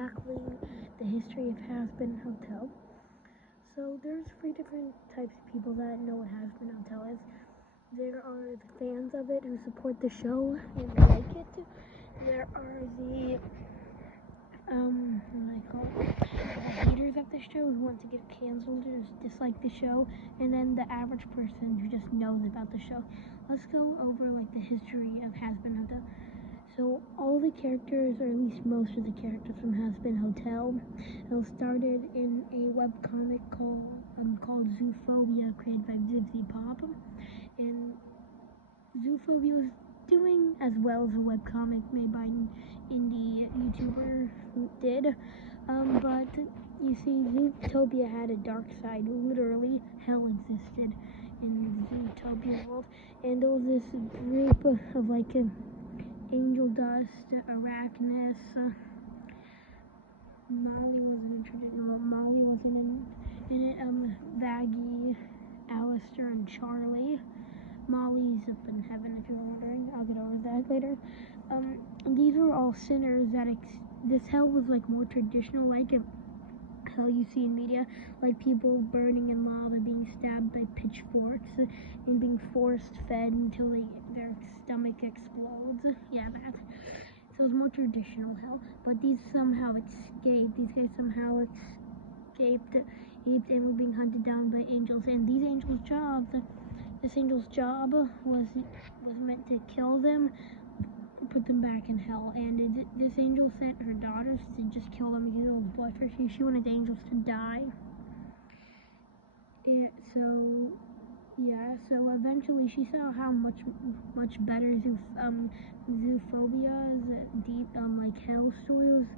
tackling the history of Hazbin Hotel. So there's 3 different types of people that know what Hazbin Hotel is. There are the fans of it who support the show and like it. There are the haters of the show who want to get canceled or dislike the show, and then the average person who just knows about the show. Let's go over like the history of Hazbin Hotel. So all the characters, or at least most of the characters from Hazbin Hotel, started in a webcomic called Zoophobia, created by Zibzy Pop. And Zoophobia was doing as well as a webcomic made by an indie YouTuber did. But you see, Zootopia had a dark side. Literally, hell existed in the Zootopia world. And there was this group of like angel dust, Arachnus. Molly wasn't introduced. Molly wasn't in it. Vaggie, Alistair, and Charlie. Molly's up in heaven, if you're wondering. I'll get over that later. These were all sinners that this hell was like more traditional, like hell you see in media, like people burning in lava, being stabbed by pitchforks, and being force fed until their stomach explodes. Yeah, that. So it was more traditional hell. But these somehow escaped. These guys somehow escaped and were being hunted down by angels. And these angels' jobs. This angel's job was meant to kill them, put them back in hell. And this angel sent her daughters to just kill them because it was blood for she wanted the angels to die. So eventually she saw how much better Zoophobia's deep like hell story was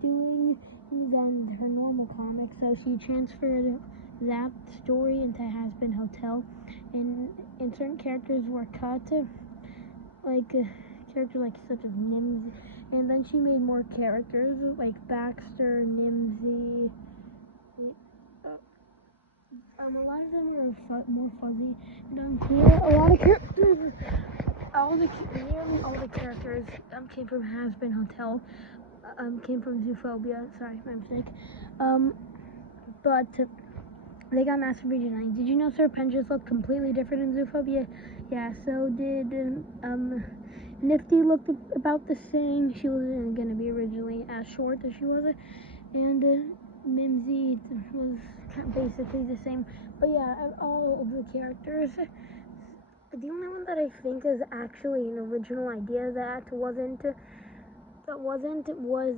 doing than her normal comic. So she transferred that story into Hazbin Hotel, and certain characters were cut, like characters like such as Nimsy, and then she made more characters like Baxter, Nimsy. A lot of them were more fuzzy, and here a lot of characters. Nearly all the characters came from Hazbin Hotel. Came from Zoophobia. Sorry, my mistake. But they got master redesign. Did you know Serpentis looked completely different in Zoophobia? Yeah, so did Nifty looked about the same. She wasn't going to be originally as short as she was. And Mimsy was basically the same. But yeah, all of the characters. The only one that I think is actually an original idea that wasn't was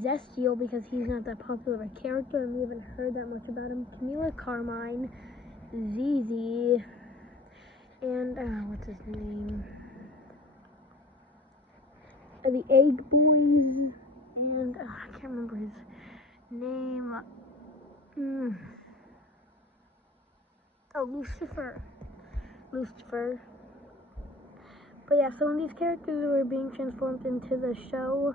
Zestial, because he's not that popular a character and we haven't heard that much about him. Camila Carmine, ZZ, and what's his name? The Egg Boys, and I can't remember his name. Oh, Lucifer. But yeah, so when these characters were being transformed into the show,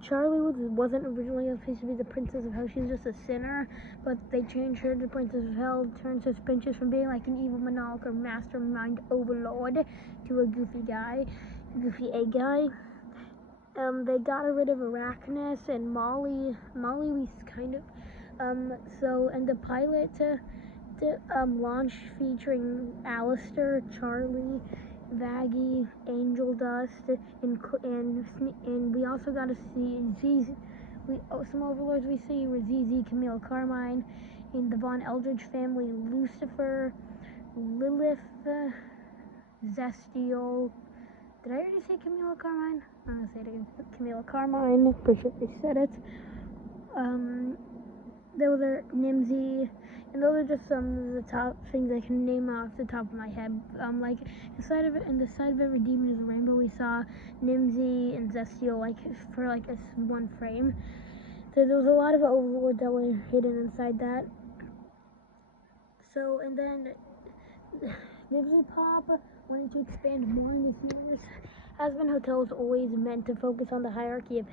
Charlie wasn't originally supposed to be the Princess of Hell. She was just a sinner, but they changed her to Princess of Hell, turned Suspicious from being like an evil monarch or mastermind overlord to a goofy egg guy. They got rid of Arachnus and Molly. Molly was kind of, and the pilot launch featuring Alistair, Charlie, Vaggie, Angel Dust, and we also got to see some overlords we see were ZZ, Camille Carmine, in the Von Eldridge family, Lucifer, Lilith, Zestial. Did I already say Camilla Carmine? I'm gonna say it again. Camilla Carmine. Pretty sure they said it. Those are Nimsy, and those are just some of the top things I can name off the top of my head. Like in the side of every demon is a rainbow. We saw Nimsy and Zestial for a one frame. So there was a lot of overlords that were hidden inside that. So, and then Zibzy Pop wanted to expand more in this universe. Hazbin Hotel is always meant to focus on the hierarchy of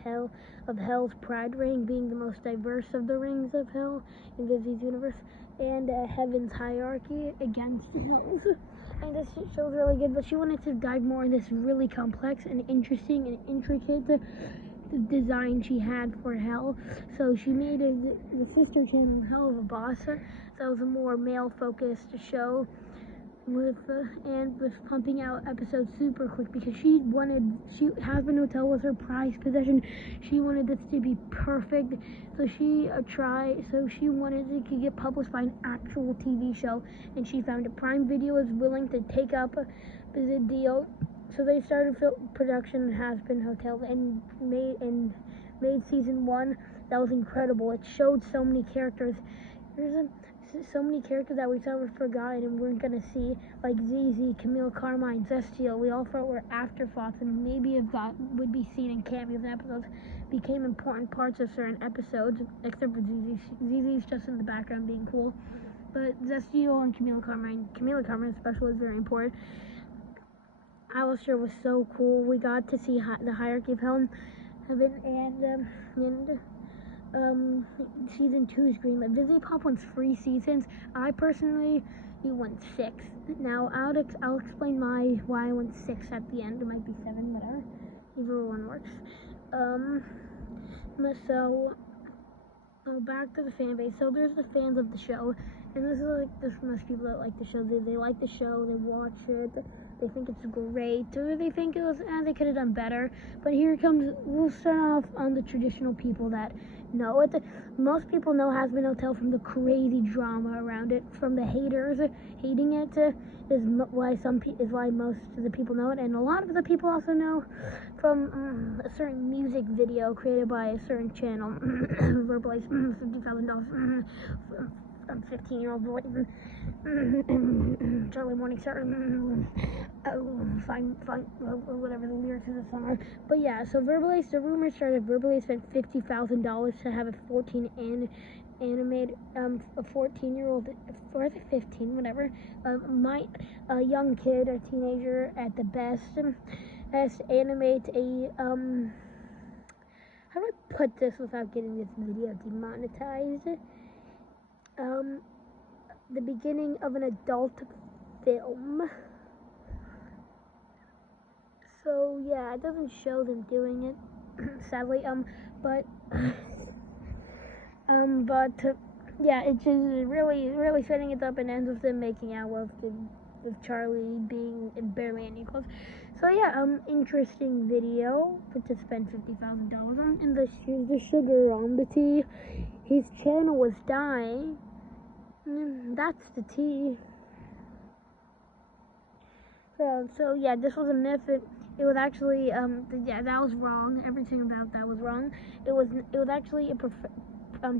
Hell's Pride Ring being the most diverse of the rings of Hell in Zibzy's universe, and Heaven's hierarchy against Hell's. and this show's really good, but she wanted to dive more in this really complex and interesting and intricate design she had for Hell. So she made the sister channel Hell of a Boss. That was a more male-focused show and was pumping out episodes super quick because Hazbin Hotel was her prized possession. She wanted this to be perfect, so she wanted it to get published by an actual TV show, and she found a Prime Video was willing to take up the deal. So they started production of Hazbin Hotel and made season 1. That was incredible. It showed so many characters. There's so many characters that we thought were forgotten and weren't gonna see, like ZZ, Camille Carmine, Zestiel. We all thought were afterthoughts and maybe would be seen in cameos and episodes, became important parts of certain episodes, except for ZZ. ZZ's just in the background being cool. But Zestiel and Camille Carmine especially was very important. Alistair was so cool. We got to see the hierarchy of Hell and season 2 is greenlit. Vizipop wants 3 seasons. I personally want 6. Now I'll explain why I want 6 at the end. It might be 7, whatever. Either one works. So back to the fan base. So there's the fans of the show, and there's most people that like the show. They like the show. They watch it. They think it's great, or they think they could have done better. But we'll start off on the traditional people that know it. Most people know Hazbin Hotel from the crazy drama around it, from the haters hating it, is why most of the people know it, and a lot of the people also know from a certain music video created by a certain channel, Verbalize, $50,000 from 15-year-old boy, Charlie Morningstar, fine, whatever the lyrics of the song are. But yeah, so Verbalize, the rumor started Verbalize spent $50,000 to have a 14-year-old, or 15, whatever, a young kid, a teenager at the best, has to animate a, how do I put this without getting this video demonetized? The beginning of an adult film. So yeah, it doesn't show them doing it, sadly. Yeah, it's just really setting it up, and ends with them making out with Charlie being barely any clothes. So yeah, interesting video to spend $50,000 on. And the sugar on the tea. His channel was dying. That's the tea. So yeah, this was a myth. It was actually that was wrong. Everything about that was wrong. It was actually a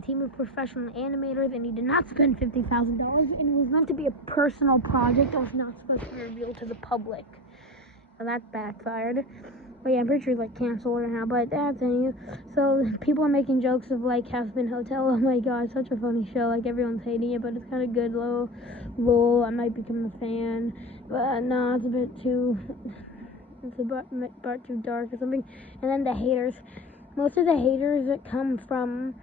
team of professional animators, and he did not spend $50,000. And it was meant to be a personal project that was not supposed to be revealed to the public. So that backfired. But yeah, I'm pretty sure it's like canceled or now, but that's anyway. So people are making jokes of like Hazbin Hotel. Oh my god, such a funny show. Like everyone's hating it, but it's kind of good. Lol, I might become a fan. But no, it's a bit too. It's a bit too dark or something. And then the haters. Most of the haters that come from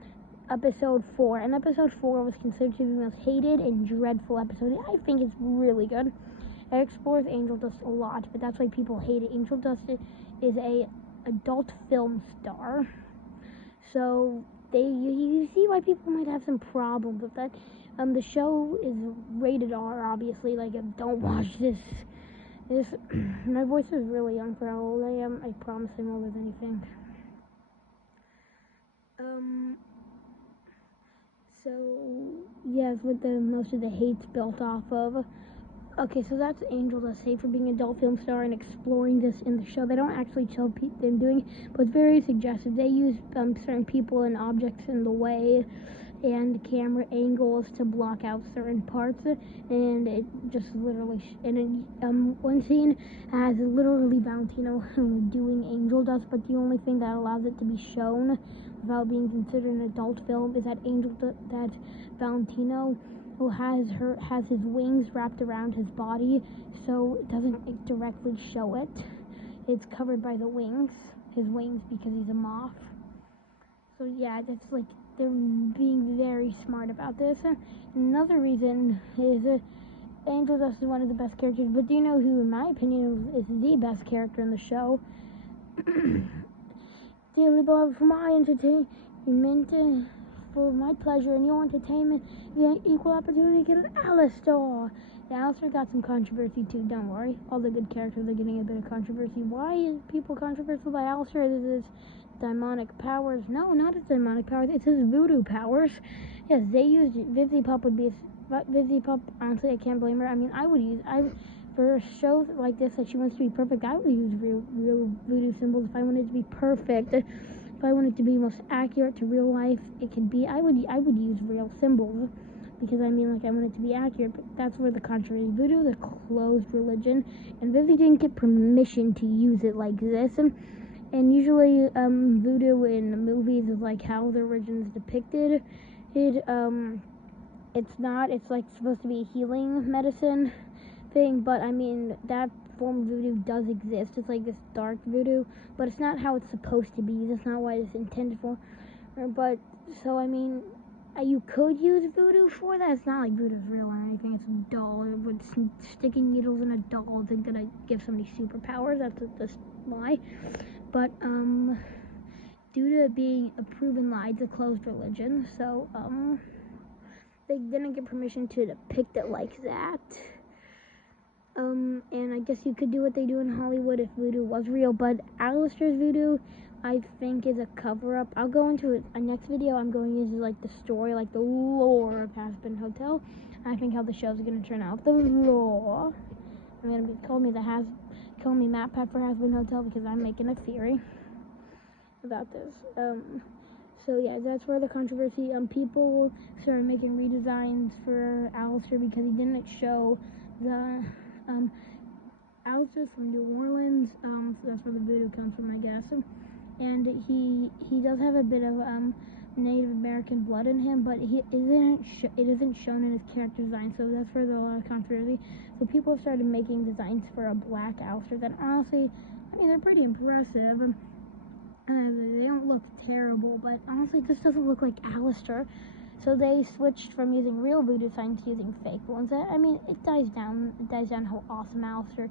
episode 4, and episode 4 was considered to be the most hated and dreadful episode. I think it's really good. It explores Angel Dust a lot, but that's why people hate it. Angel Dust is a adult film star, so you see why people might have some problems with that. The show is rated R, obviously. Like, don't watch this. My voice is really young for how old I am. I promise I'm older than anything. So yeah, it's what most of the hate's built off of. Okay, so that's Angel Dust, safe for being an adult film star and exploring this in the show. They don't actually show them doing it, but it's very suggestive. They use certain people and objects in the way and camera angles to block out certain parts, and it just literally one scene has literally Valentino doing Angel Dust, but the only thing that allows it to be shown without being considered an adult film is that that Valentino who has his wings wrapped around his body, so it doesn't directly show it. It's covered by his wings, because he's a moth. So yeah, that's like, they're being very smart about this. Another reason is Angel Dust is one of the best characters, but do you know who, in my opinion, is the best character in the show? Dearly beloved, for my entertainment, for my pleasure and your entertainment, you equal opportunity to get Alistar. Yeah, Alistar got some controversy too, don't worry. All the good characters are getting a bit of controversy. Why is people controversial by Alistar? Is his demonic powers? No, not his demonic powers, it's his voodoo powers. Yes, they used Vivziepop would be Vivziepop, honestly, I can't blame her. I mean, for shows like this that she wants to be perfect, I would use real voodoo symbols if I wanted to be perfect. If I wanted to be most accurate to real life, it could be. I would use real symbols because I mean, like, I want it to be accurate. But that's where the controversy. Voodoo is a closed religion, and Vivzie didn't get permission to use it like this. And usually, voodoo in movies is like how the origin's depicted. It's not. It's like supposed to be a healing medicine thing, but I mean that form of voodoo does exist. It's like this dark voodoo, but it's not how it's supposed to be. That's not what it's intended for. But so I mean, you could use voodoo for that. It's not like voodoo's real or anything. It's a doll. With sticking needles in a doll isn't gonna give somebody superpowers. That's a lie. But due to it being a proven lie, it's a closed religion. So they didn't get permission to depict it like that. And I guess you could do what they do in Hollywood if voodoo was real, but Alistar's voodoo, I think, is a cover-up. I'll go into it. A next video I'm going into, like, the story, like, the lore of Hazbin Hotel. I think how the show's gonna turn out. The lore. I'm gonna call me MatPat for Hazbin Hotel because I'm making a theory about this. So yeah, that's where the controversy. People started making redesigns for Alistar because he didn't show the Alistar's from New Orleans, so that's where the voodoo comes from, I guess. And he does have a bit of Native American blood in him, but it isn't shown in his character design, so that's where there's a lot of controversy. So people have started making designs for a black Alistar that honestly, I mean, they're pretty impressive. They don't look terrible, but honestly, this doesn't look like Alistar. So they switched from using real voodoo signs to using fake ones. I mean, it dies down how awesome Alistar's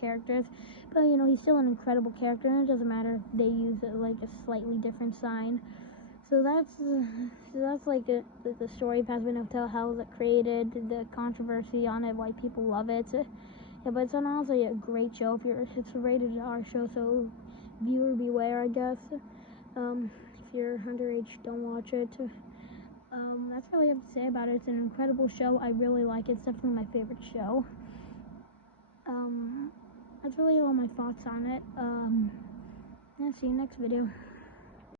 character is. But, you know, he's still an incredible character, and it doesn't matter if they use like a slightly different sign. So that's like the story of Hazbin Hotel, how it created, the controversy on it, why people love it. Yeah, but it's honestly a great show. It's a rated R show, so viewer beware, I guess. If you're underage, don't watch it. That's all I have to say about it. It's an incredible show. I really like it. It's definitely my favorite show. That's really all my thoughts on it. Yeah, see you next video.